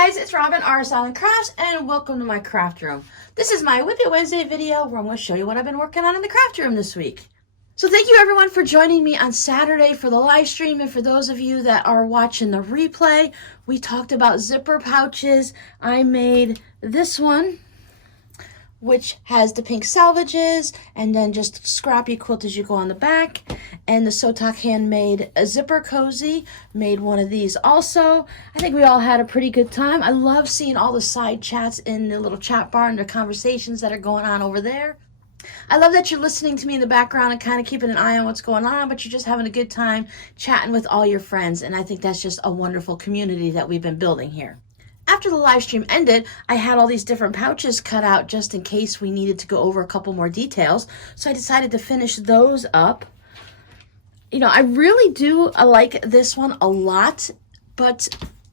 guys, it's Robin, RsIslandCrafts, and welcome to my craft room. This is my Whip It Wednesday video where I'm going to show you what I've been working on in the craft room this week. So thank you everyone for joining me on Saturday for the live stream, and for those of you that are watching the replay, we talked about zipper pouches. I made this one, which has the pink salvages and then just scrappy quilt as you go on the back. And the Sotak handmade a zipper cozy, made one of these also. I think we all had a pretty good time. I love seeing all the side chats in the little chat bar and the conversations that are going on over there. I love that you're listening to me in the background and kind of keeping an eye on what's going on, but you're just having a good time chatting with all your friends. And I think that's just a wonderful community that we've been building here. After the live stream ended, I had all these different pouches cut out just in case we needed to go over a couple more details. So I decided to finish those up. You know, I really do like this one a lot, but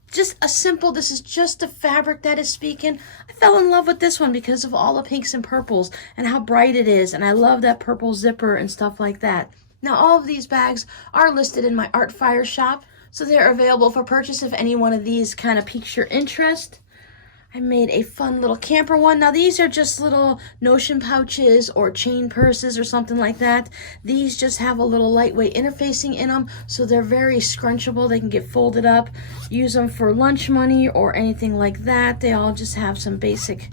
just a simple, this is just the fabric that is speaking. I fell in love with this one because of all the pinks and purples and how bright it is. And I love that purple zipper and stuff like that. Now, all of these bags are listed in my Art Fire shop, so they're available for purchase if any one of these kind of piques your interest. I made a fun little camper one. Now these are just little notion pouches or chain purses or something like that. These just have a little lightweight interfacing in them, so they're very scrunchable. They can get folded up. Use them for lunch money or anything like that. They all just have some basic,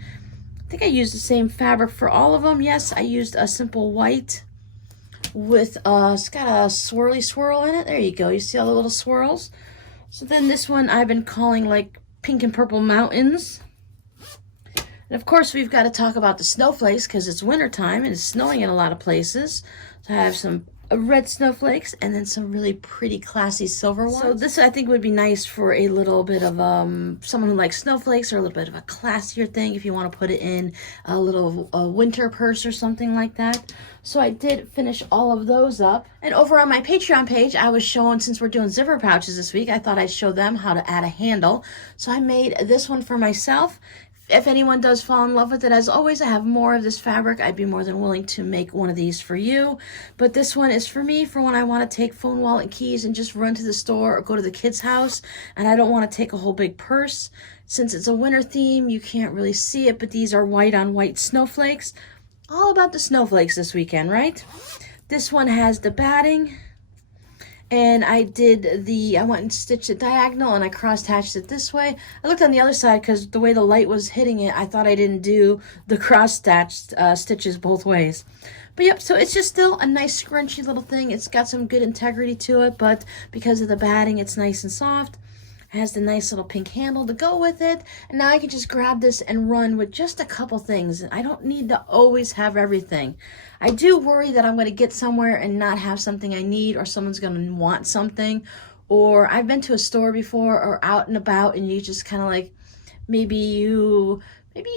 I think I used the same fabric for all of them. Yes, I used a simple white with it's got a swirly swirl in it. There you go. You see all the little swirls? So then this one I've been calling like pink and purple mountains. And of course we've got to talk about the snowflakes because it's winter time and it's snowing in a lot of places. So I have some red snowflakes and then some really pretty classy silver ones. So this I think would be nice for a little bit of someone who likes snowflakes, or a little bit of a classier thing if you want to put it in a little winter purse or something like that. So I did finish all of those up. And over on my Patreon page, I was showing, since we're doing zipper pouches this week, I thought I'd show them how to add a handle. So I made this one for myself. If anyone does fall in love with it, as always, I have more of this fabric. I'd be more than willing to make one of these for you. But this one is for me for when I want to take phone, wallet, and keys and just run to the store or go to the kids' house. And I don't want to take a whole big purse. Since it's a winter theme, you can't really see it, but these are white on white snowflakes. All about the snowflakes this weekend, right? This one has the batting. And I went and stitched it diagonal and I cross-hatched it this way. I looked on the other side because the way the light was hitting it, I thought I didn't do the cross-stitched stitches both ways. But yep, so it's just still a nice scrunchy little thing. It's got some good integrity to it, but because of the batting, it's nice and soft. It has the nice little pink handle to go with it. And now I can just grab this and run with just a couple things. I don't need to always have everything. I do worry that I'm going to get somewhere and not have something I need, or someone's going to want something. Or I've been to a store before or out and about and you just kind of like, maybe you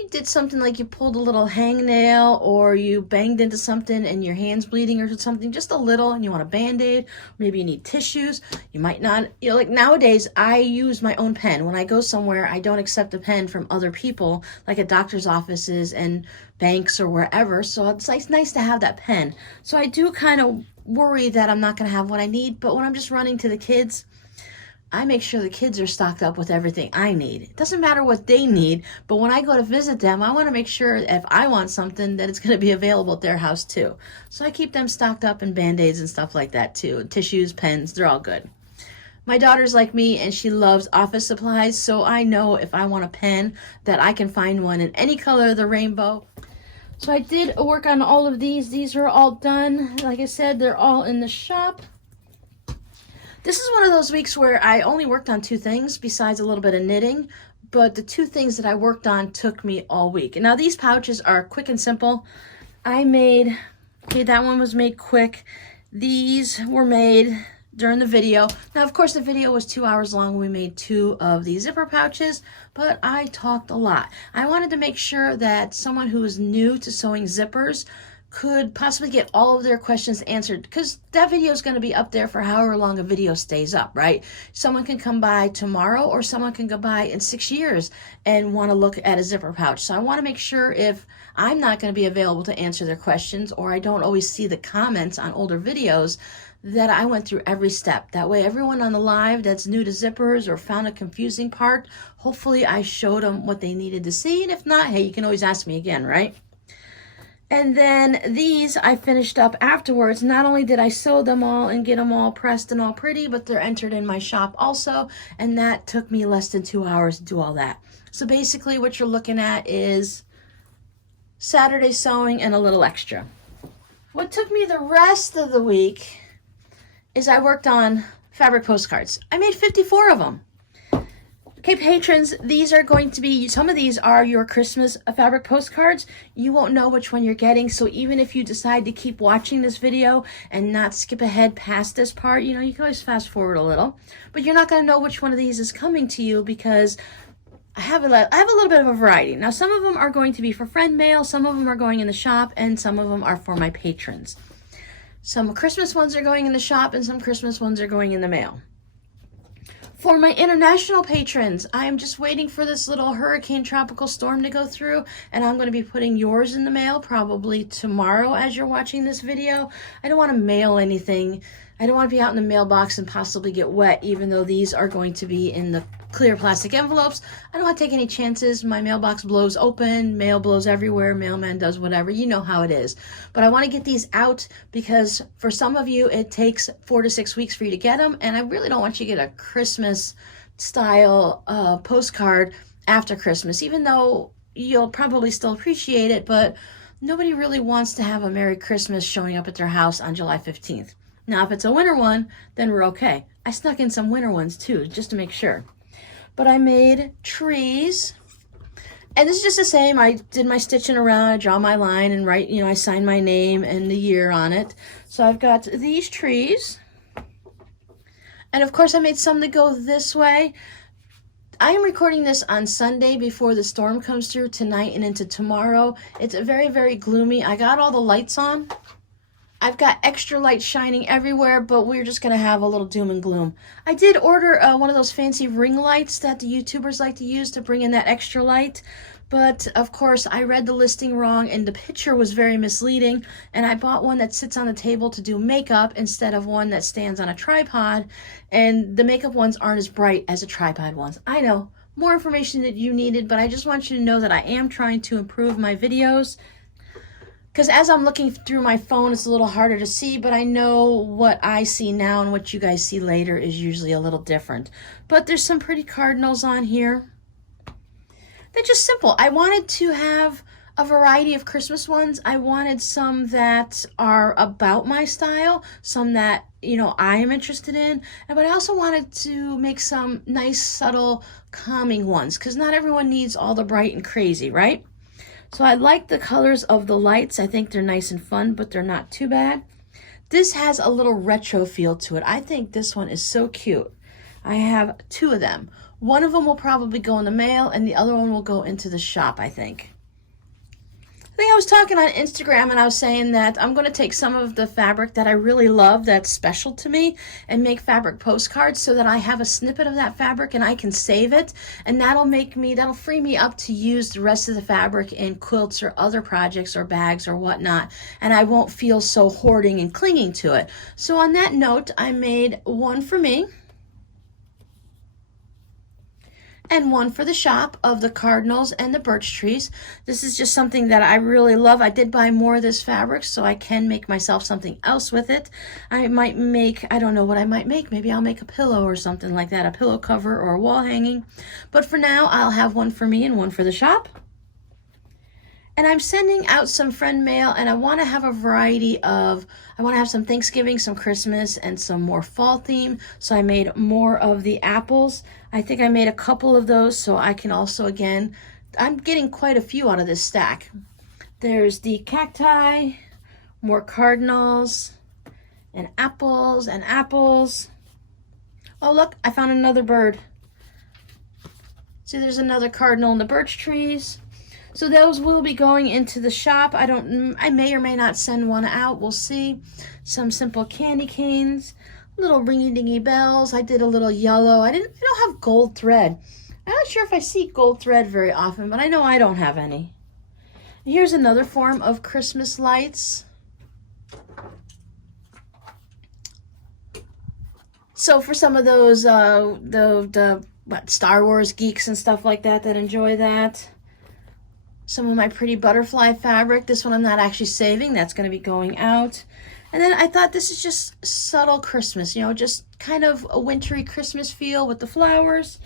did something like you pulled a little hangnail or you banged into something and your hand's bleeding or something, just a little, and you want a Band-Aid. Maybe you need tissues. You might not, you know, like nowadays I use my own pen. When I go somewhere, I don't accept a pen from other people, like at doctor's offices and banks or wherever. So it's nice to have that pen. So I do kind of worry that I'm not going to have what I need, but when I'm just running to the kids, I make sure the kids are stocked up with everything I need. It doesn't matter what they need, but when I go to visit them, I want to make sure if I want something that it's going to be available at their house too. So I keep them stocked up in Band-Aids and stuff like that too. Tissues, pens, they're all good. My daughter's like me and she loves office supplies, so I know if I want a pen that I can find one in any color of the rainbow. So I did work on all of these. These are all done. Like I said, they're all in the shop. This is one of those weeks where I only worked on 2 things besides a little bit of knitting, but the 2 things that I worked on took me all week. And now these pouches are quick and simple. That one was made quick. These were made during the video. Now, of course, the video was 2 hours long. We made 2 of these zipper pouches, but I talked a lot. I wanted to make sure that someone who is new to sewing zippers could possibly get all of their questions answered, because that video is going to be up there for however long a video stays up, right? Someone can come by tomorrow or someone can go by in 6 years and want to look at a zipper pouch. So I want to make sure if I'm not going to be available to answer their questions, or I don't always see the comments on older videos, that I went through every step. That way everyone on the live that's new to zippers or found a confusing part, hopefully I showed them what they needed to see. And if not, hey, you can always ask me again, right? And then these I finished up afterwards. Not only did I sew them all and get them all pressed and all pretty, but they're entered in my shop also. And that took me less than 2 hours to do all that. So basically what you're looking at is Saturday sewing and a little extra. What took me the rest of the week is I worked on fabric postcards. I made 54 of them. Okay, patrons, these are going to be, some of these are your Christmas fabric postcards. You won't know which one you're getting, so even if you decide to keep watching this video and not skip ahead past this part, you know, you can always fast forward a little, but you're not going to know which one of these is coming to you because I have a little bit of a variety. Now, some of them are going to be for friend mail, some of them are going in the shop, and some of them are for my patrons. Some Christmas ones are going in the shop, and some Christmas ones are going in the mail. For my international patrons, I am just waiting for this little hurricane tropical storm to go through, and I'm going to be putting yours in the mail probably tomorrow as you're watching this video. I don't want to mail anything. I don't want to be out in the mailbox and possibly get wet, even though these are going to be in the clear plastic envelopes. I don't want to take any chances. My mailbox blows open, mail blows everywhere, mailman does whatever. You know how it is. But I want to get these out because for some of you, it takes 4 to 6 weeks for you to get them. And I really don't want you to get a Christmas style postcard after Christmas, even though you'll probably still appreciate it. But nobody really wants to have a Merry Christmas showing up at their house on July 15th. Now, if it's a winter one, then we're okay. I snuck in some winter ones too, just to make sure. But I made trees, and this is just the same. I did my stitching around, I draw my line and write, you know, I sign my name and the year on it. So I've got these trees, and of course I made some that go this way. I am recording this on Sunday before the storm comes through tonight and into tomorrow. It's very, very gloomy. I got all the lights on. I've got extra light shining everywhere, but we're just going to have a little doom and gloom. I did order one of those fancy ring lights that the YouTubers like to use to bring in that extra light. But, of course, I read the listing wrong, and the picture was very misleading. And I bought one that sits on the table to do makeup instead of one that stands on a tripod. And the makeup ones aren't as bright as the tripod ones. I know, more information that you needed, but I just want you to know that I am trying to improve my videos. Because as I'm looking through my phone, it's a little harder to see, but I know what I see now and what you guys see later is usually a little different. But there's some pretty cardinals on here. They're just simple. I wanted to have a variety of Christmas ones. I wanted some that are about my style, some that, you know, I am interested in, but I also wanted to make some nice, subtle, calming ones, because not everyone needs all the bright and crazy, right? So I like the colors of the lights. I think they're nice and fun, but they're not too bad. This has a little retro feel to it. I think this one is so cute. I have 2 of them. One of them will probably go in the mail, and the other one will go into the shop, I think. I was talking on Instagram, and I was saying that I'm going to take some of the fabric that I really love that's special to me and make fabric postcards so that I have a snippet of that fabric and I can save it, and that'll free me up to use the rest of the fabric in quilts or other projects or bags or whatnot, and I won't feel so hoarding and clinging to it. So on that note, I made one for me and one for the shop of the cardinals and the birch trees. This is just something that I really love. I did buy more of this fabric so I can make myself something else with it. I might make, I don't know what I might make. Maybe I'll make a pillow or something like that, a pillow cover or a wall hanging. But for now, I'll have one for me and one for the shop. And I'm sending out some friend mail, and I want to have a variety of, I want to have some Thanksgiving, some Christmas, and some more fall theme. So I made more of the apples. I think I made a couple of those, so I can also, again, I'm getting quite a few out of this stack. There's the cacti, more cardinals, and apples, and apples. Oh, look, I found another bird. See, there's another cardinal in the birch trees. So those will be going into the shop. I may or may not send one out. We'll see. Some simple candy canes, little ringy-dingy bells. I did a little yellow. I don't have gold thread. I'm not sure if I see gold thread very often, but I know I don't have any. Here's another form of Christmas lights. So for some of those, what, Star Wars geeks and stuff like that enjoy that. Some of my pretty butterfly fabric. This one I'm not actually saving. That's going to be going out. And then I thought this is just subtle Christmas, you know, just kind of a wintry Christmas feel with the flowers.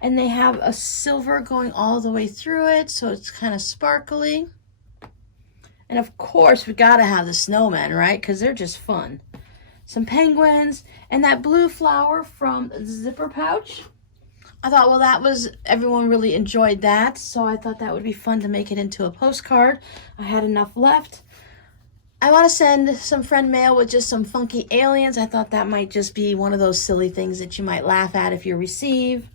And they have a silver going all the way through it, so it's kind of sparkly. And of course, we got to have the snowmen, right? Because they're just fun. Some penguins, and that blue flower from the zipper pouch. I thought, well, everyone really enjoyed that, so I thought that would be fun to make it into a postcard. I had enough left. I want to send some friend mail with just some funky aliens. I thought that might just be one of those silly things that you might laugh at if you receive.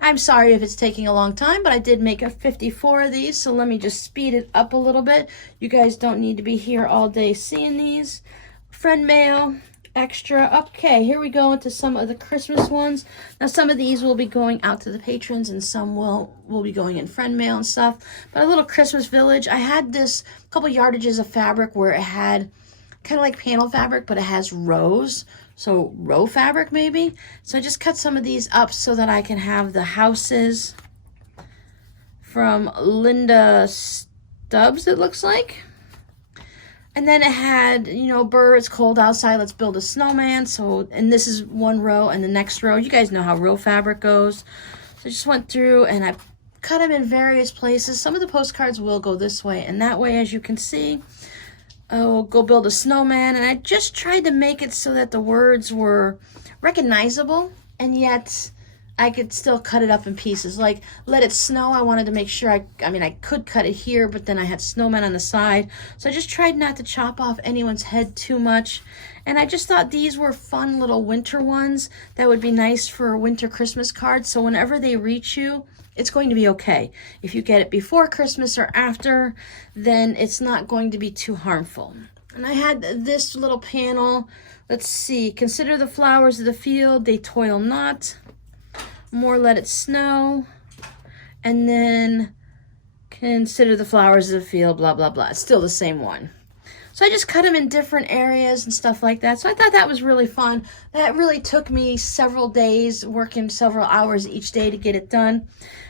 I'm sorry if it's taking a long time, but I did make 54 of these, so let me just speed it up a little bit. You guys don't need to be here all day seeing these. Friend mail. Extra. Okay, here we go into some of the Christmas ones. Now some of these will be going out to the patrons and some will be going in friend mail and stuff. But a little Christmas village. I had this couple yardages of fabric where it had kind of like panel fabric, but it has rows. So row fabric maybe. So I just cut some of these up so that I can have the houses from Linda Stubbs, it looks like. And then it had, you know, birds, cold outside, let's build a snowman. So, and this is one row and the next row. You guys know how row fabric goes. So I just went through and I cut them in various places. Some of the postcards will go this way and that way, as you can see. Oh, go build a snowman. And I just tried to make it so that the words were recognizable and yet I could still cut it up in pieces. Like, let it snow, I wanted to make sure I could cut it here, but then I had snowmen on the side. So I just tried not to chop off anyone's head too much. And I just thought these were fun little winter ones that would be nice for a winter Christmas card. So whenever they reach you, it's going to be okay. If you get it before Christmas or after, then it's not going to be too harmful. And I had this little panel. Let's see. Consider the flowers of the field, they toil not. More let it snow, and then consider the flowers of the field, blah, blah, blah. It's still the same one. So I just cut them in different areas and stuff like that. So I thought that was really fun. That really took me several days, working several hours each day to get it done.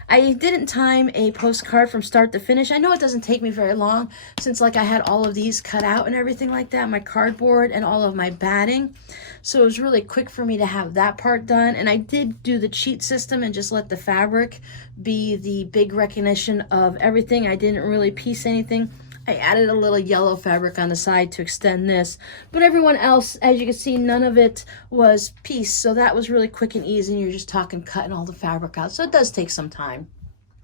I didn't time a postcard from start to finish. I know it doesn't take me very long since like I had all of these cut out and everything like that, my cardboard and all of my batting. So it was really quick for me to have that part done. And I did do the cheat system and just let the fabric be the big recognition of everything. I didn't really piece anything. I added a little yellow fabric on the side to extend this, but everyone else, as you can see, none of it was pieced, so that was really quick and easy, and you're just cutting all the fabric out, so it does take some time.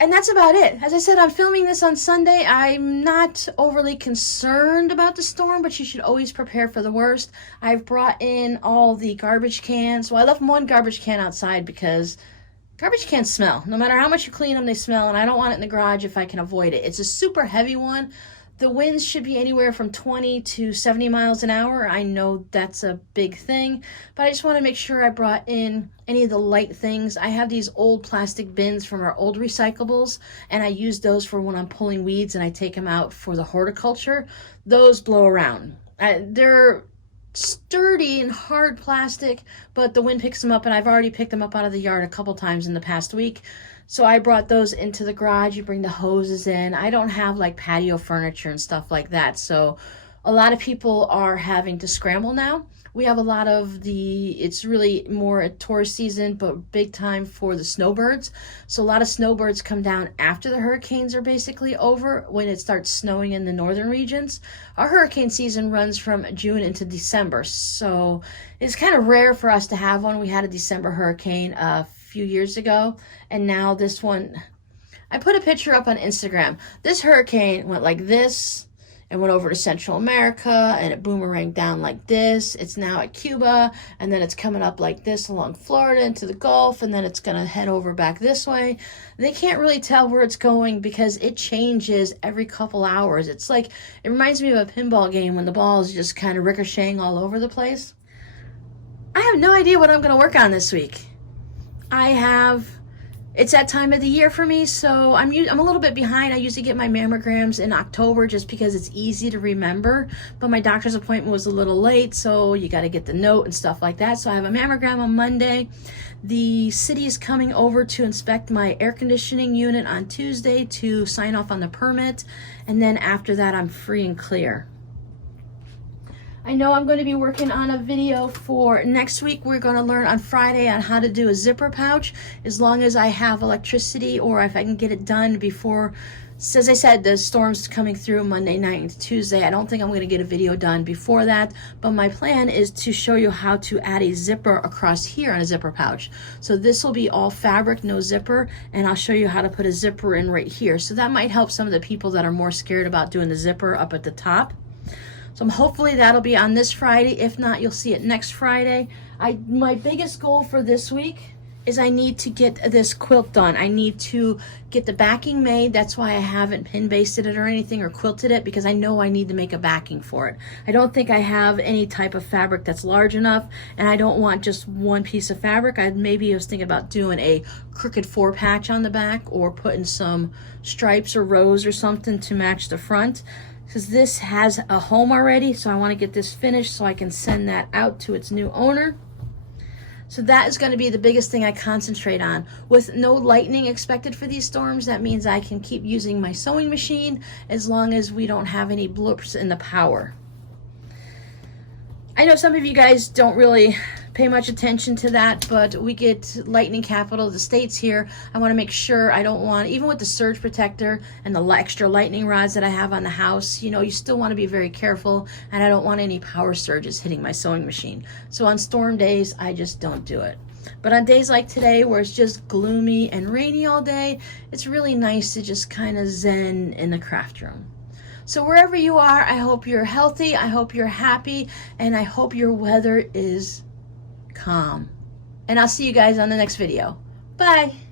And that's about it. As I said, I'm filming this on Sunday. I'm not overly concerned about the storm, but you should always prepare for the worst. I've brought in all the garbage cans. Well, I left one garbage can outside because garbage cans smell. No matter how much you clean them, they smell, and I don't want it in the garage if I can avoid it. It's a super heavy one. The winds should be anywhere from 20 to 70 miles an hour. I know that's a big thing, but I just want to make sure I brought in any of the light things. I have these old plastic bins from our old recyclables, and I use those for when I'm pulling weeds and I take them out for the horticulture. Those blow around. They're sturdy and hard plastic, but the wind picks them up, and I've already picked them up out of the yard a couple times in the past week. So I brought those into the garage. You bring the hoses in. I don't have like patio furniture and stuff like that. So a lot of people are having to scramble now. We have a lot of it's really more a tourist season, but big time for the snowbirds. So a lot of snowbirds come down after the hurricanes are basically over, when it starts snowing in the northern regions. Our hurricane season runs from June into December. So it's kind of rare for us to have one. We had a December hurricane few years ago, and now this one, I put a picture up on Instagram. This hurricane went like this and went over to Central America, and it boomeranged down like this. It's now at Cuba, and then it's coming up like this along Florida into the Gulf, and then it's gonna head over back this way. They can't really tell where it's going because it changes every couple hours. It's like, it reminds me of a pinball game when the ball is just kind of ricocheting all over the place. I have no idea what I'm gonna work on this week. it's that time of the year for me, so I'm a little bit behind. I usually get my mammograms in October just because it's easy to remember, but my doctor's appointment was a little late, so you got to get the note and stuff like that. So I have a mammogram on Monday. The city is coming over to inspect my air conditioning unit on Tuesday to sign off on the permit, and then after that I'm free and clear. I know I'm going to be working on a video for next week. We're going to learn on Friday on how to do a zipper pouch, as long as I have electricity or if I can get it done before. So as I said, the storm's coming through Monday night and Tuesday. I don't think I'm going to get a video done before that, but my plan is to show you how to add a zipper across here on a zipper pouch. So this will be all fabric, no zipper, and I'll show you how to put a zipper in right here. So that might help some of the people that are more scared about doing the zipper up at the top. So hopefully that'll be on this Friday. If not, you'll see it next Friday. My biggest goal for this week is I need to get this quilt done. I need to get the backing made. That's why I haven't pin basted it or anything or quilted it, because I know I need to make a backing for it. I don't think I have any type of fabric that's large enough, and I don't want just one piece of fabric. Maybe I was thinking about doing a crooked 4-patch on the back or putting some stripes or rows or something to match the front, because this has a home already. So I want to get this finished so I can send that out to its new owner. So that is going to be the biggest thing I concentrate on. With no lightning expected for these storms, that means I can keep using my sewing machine as long as we don't have any blips in the power. I know some of you guys don't really pay much attention to that, but we get lightning capital of the states here. I want to make sure I don't want, even with the surge protector and the extra lightning rods that I have on the house, you know, you still want to be very careful, and I don't want any power surges hitting my sewing machine. So on storm days, I just don't do it. But on days like today where it's just gloomy and rainy all day, it's really nice to just kind of zen in the craft room. So wherever you are, I hope you're healthy, I hope you're happy, and I hope your weather is calm. And I'll see you guys on the next video. Bye.